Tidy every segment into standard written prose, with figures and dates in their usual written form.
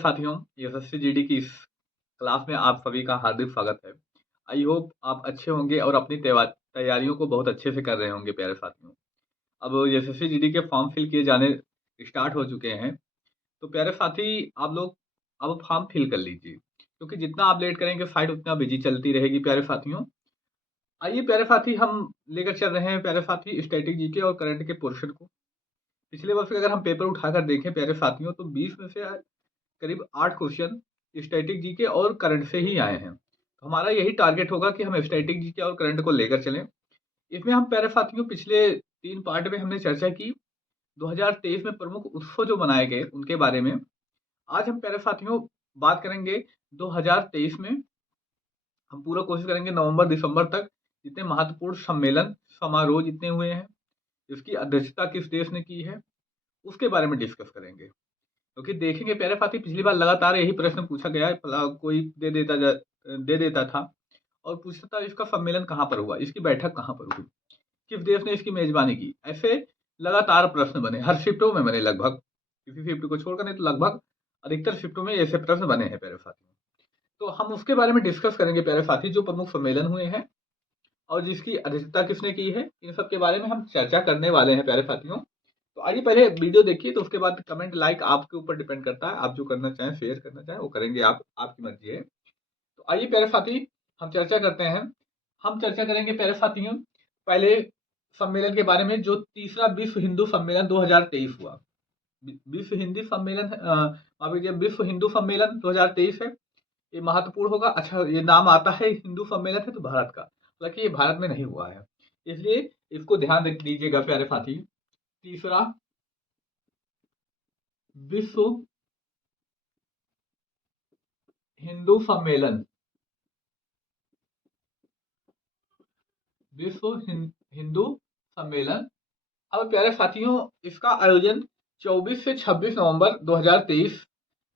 साथियों, SSC GD की इस क्लास में आप सभी का हार्दिक स्वागत है। आई होप आप अच्छे होंगे और अपनी तैयारियों को बहुत अच्छे से कर रहे होंगे प्यारे साथियों। अब एसएससी जीडी के फॉर्म फिल किए जाने स्टार्ट हो चुके हैं, तो प्यारे साथी आप लोग अब फॉर्म फिल कर लीजिए, क्योंकि जितना आप लेट करेंगे साइट उतना बिजी चलती रहेगी प्यारे साथियों। आइए प्यारे साथी, हम लेकर चल रहे हैं प्यारे साथी स्टैटिक जीके और करंट के पोर्शन को। पिछले वर्ष अगर हम पेपर उठाकर देखें प्यारे साथियों, तो 20 में से करीब 8 क्वेश्चन स्टैटिक जीके और करंट से ही आए हैं। तो हमारा यही टारगेट होगा कि हम स्टैटिक जीके और करंट को लेकर चलें। इसमें हम प्यारे साथियों पिछले 3 पार्ट में हमने चर्चा की 2023 में प्रमुख उत्सव जो मनाए गए उनके बारे में। आज हम प्यारे साथियों बात करेंगे 2023 में। हम पूरा कोशिश करेंगे नवंबर दिसंबर तक जितने महत्वपूर्ण सम्मेलन समारोह जितने हुए हैं, इसकी अध्यक्षता किस देश ने की है, उसके बारे में डिस्कस करेंगे। क्योंकि देखेंगे प्यारे साथी, पिछली बार लगातार यही प्रश्न पूछा गया है, कोई दे देता था और पूछता था इसका सम्मेलन कहाँ पर हुआ, इसकी बैठक कहाँ पर हुई, किस देश ने इसकी मेजबानी की। ऐसे लगातार प्रश्न बने, हर शिफ्टों में बने, लगभग किसी शिफ्ट को छोड़कर नहीं तो लगभग अधिकतर शिफ्टों में ऐसे प्रश्न बने हैं प्यारे साथी। तो हम उसके बारे में डिस्कस करेंगे प्यारे साथी, जो प्रमुख सम्मेलन हुए हैं और जिसकी अध्यक्षता किसने की है, इन सब के बारे में हम चर्चा करने वाले हैं प्यारे साथियों। तो आइए पहले वीडियो देखिए, तो उसके बाद कमेंट लाइक आपके ऊपर डिपेंड करता है, आप जो करना चाहें शेयर करना चाहें वो करेंगे, आप आपकी मर्जी है। तो आइए प्यारे साथी हम चर्चा करते हैं। हम चर्चा करेंगे प्यारे साथियों पहले सम्मेलन के बारे में, जो तीसरा विश्व हिंदू सम्मेलन 2023 हुआ। विश्व हिंदी सम्मेलन माफ कीजिए, विश्व हिंदू सम्मेलन 2023 है। ये महत्वपूर्ण होगा। अच्छा, ये नाम आता है हिंदू सम्मेलन है तो भारत का, हालांकि ये भारत में नहीं हुआ है, इसलिए इसको ध्यान रख दीजिएगा प्यारे साथी। तीसरा विश्व हिंदू सम्मेलन, विश्व हिंदू सम्मेलन। अब प्यारे साथियों इसका आयोजन 24 से 26 नवंबर 2023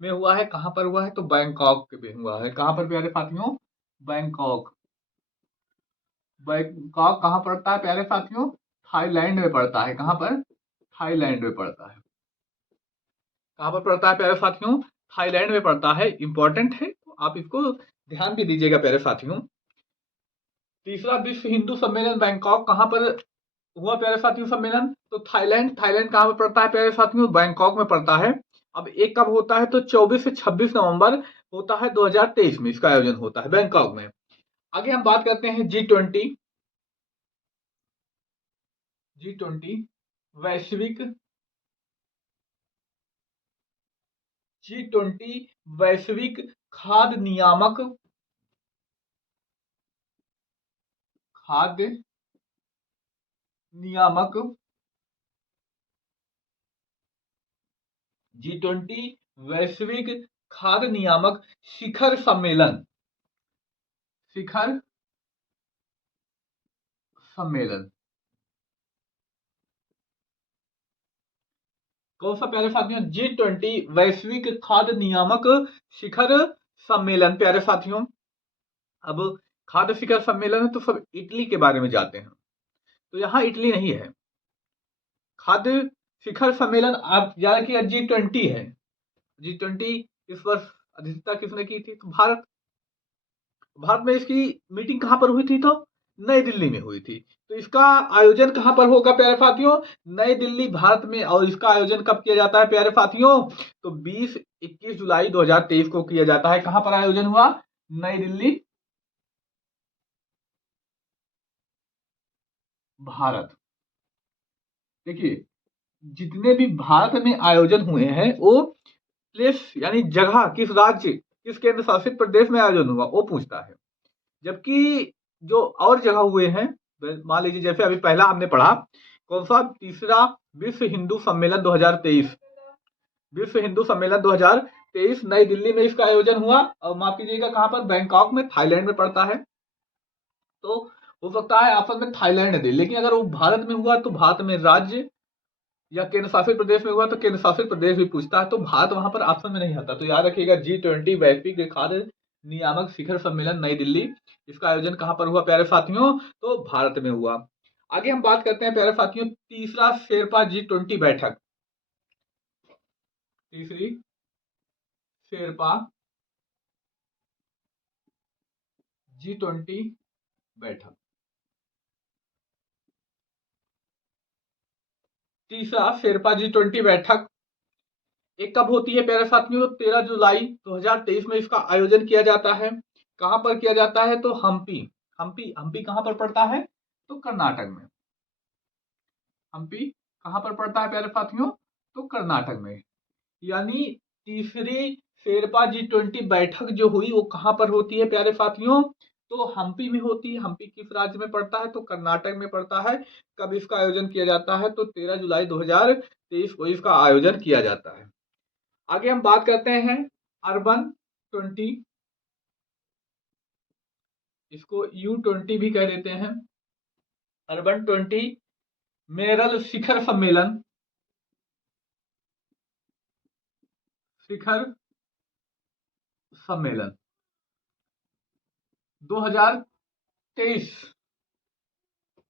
में हुआ है। कहां पर हुआ है, तो बैंकॉक में हुआ है। कहां पर प्यारे साथियों, बैंकॉक। बैंकॉक कहां पड़ता है प्यारे साथियों, थाईलैंड में पड़ता है। कहां पर, थाईलैंड में पड़ता है। कहां पर पड़ता है प्यारे साथियों, थाईलैंड में पड़ता है। इंपॉर्टेंट है, तो आप इसको ध्यान भी दीजिएगा प्यारे साथियों। तीसरा विश्व हिंदू सम्मेलन बैंकॉक कहां पर हुआ प्यारे साथियों सम्मेलन, तो थाईलैंड। थाईलैंड कहां पर पड़ता है प्यारे साथियों, बैंकॉक में पड़ता है। अब एक कब होता है, तो 24 से 26 नवंबर होता है 2023 में इसका आयोजन होता है बैंकॉक में। आगे हम बात करते हैं G20। G20 वैश्विक, G20 वैश्विक खाद्य नियामक, खाद्य नियामक, G20 वैश्विक खाद्य नियामक शिखर सम्मेलन, शिखर सम्मेलन। कौन सा प्यारे साथियों, G20 वैश्विक खाद्य नियामक शिखर सम्मेलन प्यारे साथियों। अब खाद्य शिखर सम्मेलन है तो सब इटली के बारे में जाते हैं, तो यहाँ इटली नहीं है। खाद्य शिखर सम्मेलन आप याद रखिए G20 है। G20 इस वर्ष अध्यक्षता किसने की थी, तो भारत। भारत में इसकी मीटिंग कहां पर हुई थी, तो नई दिल्ली में हुई थी। तो इसका आयोजन कहां पर होगा प्यारे साथियों, नई दिल्ली भारत में। और इसका आयोजन कब किया जाता है प्यारे साथियों, तो 20-21 जुलाई 2023 को किया जाता है। कहां पर आयोजन हुआ, नई दिल्ली भारत। देखिए जितने भी भारत में आयोजन हुए हैं वो प्लेस यानी जगह, किस राज्य किस केंद्र शासित प्रदेश में आयोजन हुआ वो पूछता है। जबकि जो और जगह हुए हैं, मान लीजिए जैसे अभी पहला हमने पढ़ा कौन सा, तीसरा विश्व हिंदू सम्मेलन 2023, विश्व हिंदू सम्मेलन 2023 नई दिल्ली में इसका आयोजन हुआ। और माफ कीजिएगा कहां पर, बैंकॉक में, थाईलैंड में पड़ता है। तो हो सकता है आपस में थाईलैंड दे, लेकिन अगर वो भारत में हुआ तो भारत में राज्य, या केंद्र शासित प्रदेश में हुआ तो केंद्र शासित प्रदेश भी पूछता है, तो भारत वहां पर ऑप्शन में नहीं आता। तो याद रखिएगा G20 वैश्विक खाद्य नियामक शिखर सम्मेलन नई दिल्ली, इसका आयोजन कहां पर हुआ प्यारे साथियों, तो भारत में हुआ। आगे हम बात करते हैं प्यारे साथियों तीसरा शेरपा G20 बैठक, तीसरी शेरपा G20 बैठक। तीसरा, शेरपा G20 बैठक एक कब होती है प्यारे साथियों? 13 जुलाई 2023 में इसका आयोजन किया जाता है। कहां पर किया जाता है? तो हम्पी। हम्पी कहां पर पड़ता है? तो कर्नाटक में। हम्पी कहां पर पड़ता है प्यारे साथियों? तो कर्नाटक में। यानी तीसरी शेरपा G20 बैठक जो हुई वो कहां पर होती है प्यारे साथियों? तो हम्पी में होती है। हम्पी किस राज्य में पड़ता है? तो कर्नाटक में पड़ता है। कब इसका आयोजन किया जाता है? तो 13 जुलाई 2023 को इसका आयोजन किया जाता है। आगे हम बात करते हैं अर्बन 20, इसको U20 भी कह देते हैं। अर्बन 20 मेरल शिखर सम्मेलन, शिखर सम्मेलन 2023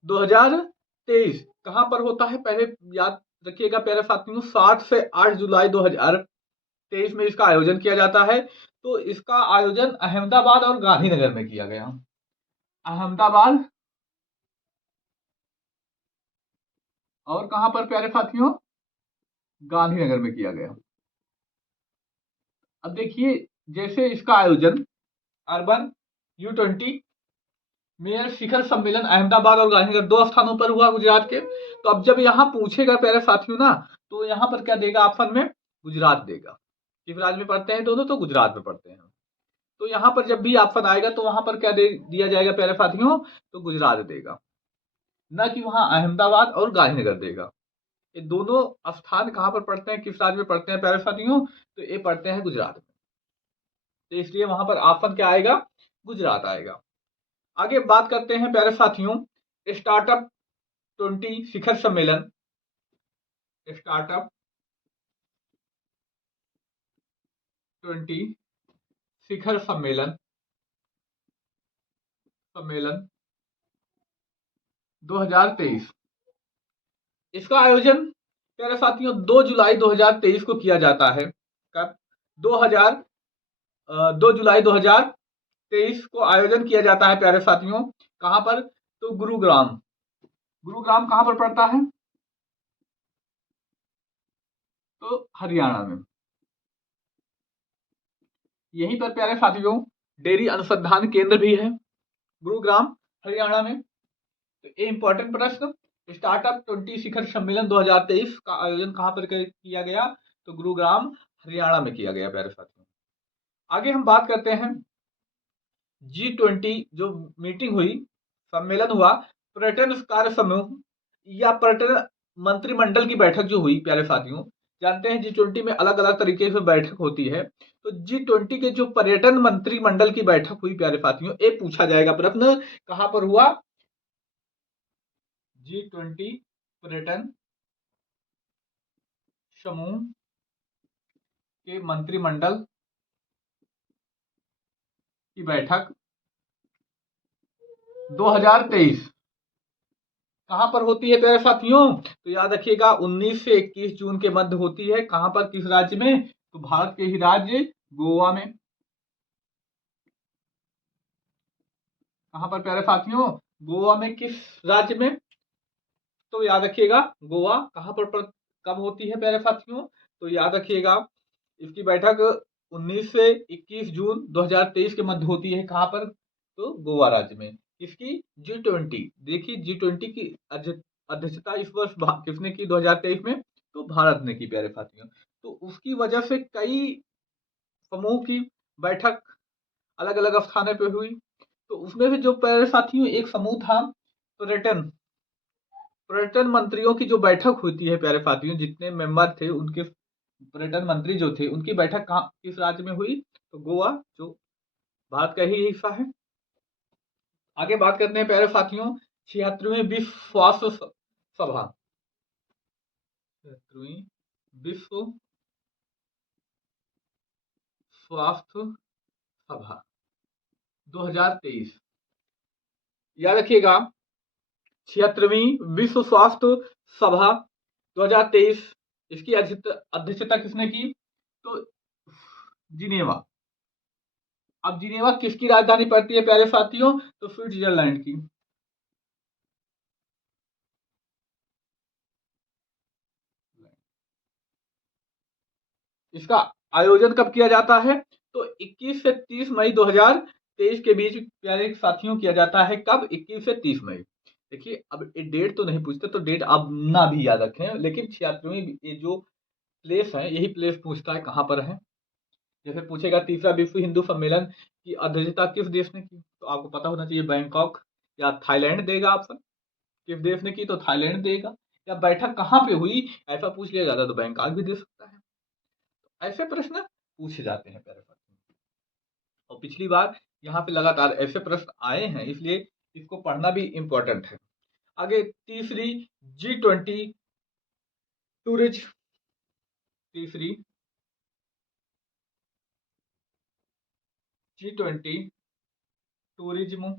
2023 कहां पर होता है? पहले याद रखिएगा प्यारे साथियों, 7 से 8 जुलाई 2023 में इसका आयोजन किया जाता है। तो इसका आयोजन अहमदाबाद और गांधीनगर में किया गया। अहमदाबाद और कहां पर प्यारे साथियों? गांधीनगर में किया गया। अब देखिए, जैसे इसका आयोजन अर्बन U20 मेयर शिखर सम्मेलन अहमदाबाद और गांधीनगर 2 स्थानों पर हुआ गुजरात के। तो अब जब यहाँ पूछेगा प्यारे साथियों ना, तो यहाँ पर क्या देगा ऑप्शन में? गुजरात देगा। किस राज्य में पढ़ते हैं दोनों? तो गुजरात में पढ़ते हैं। तो यहाँ पर जब भी ऑप्शन आएगा तो वहां पर क्या दिया जाएगा प्यारे साथियों? तो गुजरात देगा, न कि वहां अहमदाबाद और गांधीनगर देगा। ये दोनों स्थान कहाँ पर पढ़ते हैं, किस राज्य में पढ़ते हैं प्यारे साथियों? तो ये पढ़ते हैं गुजरात में। तो इसलिए वहां पर ऑप्शन क्या आएगा? गुजरात आएगा। आगे बात करते हैं प्यारे साथियों स्टार्टअप 20 शिखर सम्मेलन। स्टार्टअप 20 शिखर सम्मेलन 2023, इसका आयोजन प्यारे साथियों 2 जुलाई 2023 को किया जाता है। कब? 2 जुलाई 2023 को आयोजन किया जाता है प्यारे साथियों। कहां पर? तो गुरुग्राम। गुरुग्राम कहां पर पड़ता है? तो हरियाणा में। यहीं पर प्यारे साथियों डेयरी अनुसंधान केंद्र भी है, गुरुग्राम हरियाणा में। तो ये इंपॉर्टेंट प्रश्न, स्टार्टअप 20 शिखर सम्मेलन 2023 का आयोजन कहां पर किया गया? तो गुरुग्राम हरियाणा में किया गया प्यारे साथियों। आगे हम बात करते हैं G20 जो मीटिंग हुई, सम्मेलन हुआ, पर्यटन कार्य समूह या पर्यटन मंत्रिमंडल की बैठक जो हुई प्यारे साथियों, जानते हैं G20 में अलग अलग तरीके से बैठक होती है। तो G20 के जो पर्यटन मंत्रिमंडल की बैठक हुई प्यारे साथियों, ये पूछा जाएगा प्रश्न, कहां पर हुआ? G20 पर्यटन समूह के मंत्रिमंडल की बैठक 2023 कहां पर होती है प्यारे साथियों? तो याद रखिएगा 19 से 21 जून के मध्य होती है। कहां पर, किस राज्य में? तो भारत के ही राज्य गोवा में। कहां पर प्यारे साथियों? गोवा में। किस राज्य में? तो याद रखिएगा गोवा। कहां पर कब होती है प्यारे साथियों? तो याद रखिएगा इसकी बैठक 19 से 21 जून 2023 के मध्य होती है। कहां पर? तो गोवा राज्य में। किसकी? G20। देखिए G20 की अध्यक्षता इस वर्ष किसने की 2023 में? तो भारत ने की प्यारे साथियों। तो उसकी वजह से कई समूह की बैठक अलग अलग स्थानों पे हुई। तो उसमें से जो प्यारे साथियों एक समूह था पर्यटन, पर्यटन मंत्रियों की जो बैठक होती है प्यारे साथियों, जितने मेंबर थे उनके, पर्यटन मंत्री जो थे उनकी बैठक कहाँ, किस राज्य में हुई? तो गोवा, जो भारत का ही हिस्सा है। आगे बात करते हैं प्यारे साथियों 76वीं विश्व स्वास्थ्य सभा, 76वीं विश्व स्वास्थ्य सभा 2023। याद रखिएगा 76वीं विश्व स्वास्थ्य सभा 2023, इसकी अध्यक्षता किसने की? तो जिनेवा। अब जिनेवा किसकी राजधानी पड़ती है प्यारे साथियों? तो स्विट्जरलैंड की। इसका आयोजन कब किया जाता है? तो 21 से 30 मई 2023 के बीच प्यारे साथियों किया जाता है। कब? 21 से 30 मई। देखिए अब ये डेट तो नहीं पूछते, तो डेट आप ना भी याद रखें, लेकिन 76वीं ये जो प्लेस है, यही प्लेस पूछता है कहाँ पर है। जैसे पूछेगा तीसरा विश्व हिंदू सम्मेलन की अध्यक्षता किस देश ने की, तो आपको पता होना चाहिए बैंकॉक, या थाईलैंड देगा ऑप्शन। किस देश ने की? तो थाईलैंड देगा। या बैठक कहाँ पे हुई, ऐसा पूछ लिया जाता तो बैंकॉक भी दे सकता है। ऐसे प्रश्न पूछे जाते हैं प्यारे साथियों। और पिछली बार यहाँ पे लगातार ऐसे प्रश्न आए हैं, इसलिए इसको पढ़ना भी इम्पोर्टेंट है। आगे तीसरी G20 टूरिज्म, तीसरी G20 टूरिज्म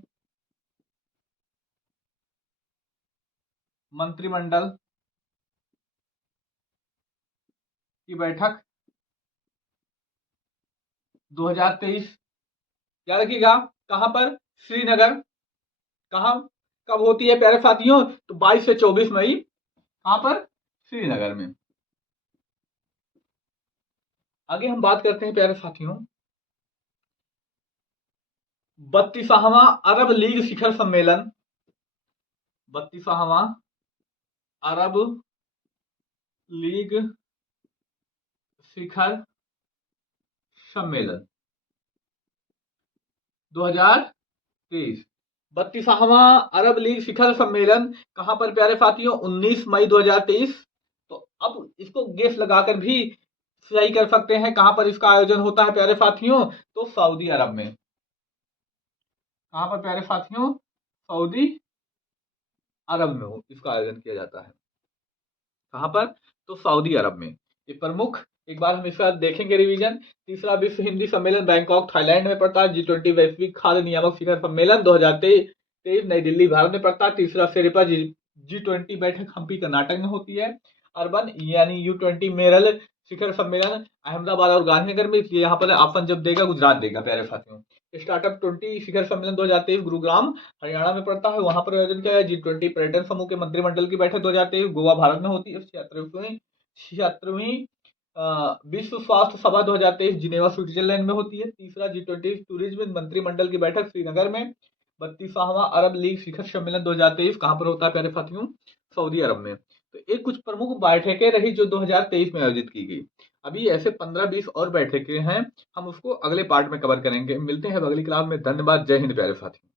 मंत्रिमंडल की बैठक 2023, याद रखिएगा कहां पर? श्रीनगर। कहां कब होती है प्यारे साथियों? तो 22 से 24 मई। कहां पर? श्रीनगर में। आगे हम बात करते हैं प्यारे साथियों 32वां अरब लीग शिखर सम्मेलन, 32वां अरब लीग शिखर सम्मेलन 2023। 32वां अरब लीग शिखर सम्मेलन कहां पर प्यारे साथियों? 19 मई 2023। तो अब इसको गेस लगाकर भी सही कर सकते हैं कहां पर इसका आयोजन होता है प्यारे साथियों? तो सऊदी अरब में। कहां पर प्यारे साथियों? सऊदी अरब में हो इसका आयोजन किया जाता है। कहां पर? तो सऊदी अरब में। ये प्रमुख, एक बार हम इसका देखेंगे रिवीजन। तीसरा विश्व हिंदी सम्मेलन बैंकॉक थाईलैंड में पड़ता है। G20 वैश्विक खाद्य नियामक शिखर सम्मेलन 2023 नई दिल्ली भारत में पड़ता है। तीसरा शेरपा G20 बैठक हम्पी कर्नाटक में होती है। अर्बन यानी U20 मेरल शिखर सम्मेलन अहमदाबाद और गांधीनगर में, इसलिए यहाँ पर ऑप्शन जब देगा गुजरात देगा प्यारे साथियों। स्टार्टअप 20 शिखर सम्मेलन 2023 गुरुग्राम हरियाणा में पड़ता है, वहां पर आयोजन किया गया। G20 पर्यटन समूह के मंत्रिमंडल की बैठक 2023 गोवा भारत में होती है। 76वीं विश्व स्वास्थ्य सभा 2023 जिनेवा स्विट्जरलैंड में होती है। तीसरा G20 टूरिज्म मंत्रिमंडल की बैठक श्रीनगर में। 32वां अरब लीग शिखर सम्मेलन 2023 कहां पर होता है प्यारे साथियों? सऊदी अरब में। तो ये कुछ प्रमुख बैठकें रही जो 2023 में आयोजित की गई। अभी ऐसे 15-20 और बैठकें हैं, हम उसको अगले पार्ट में कवर करेंगे। मिलते हैं अगली क्लास में। धन्यवाद। जय हिंद प्यारे साथियों।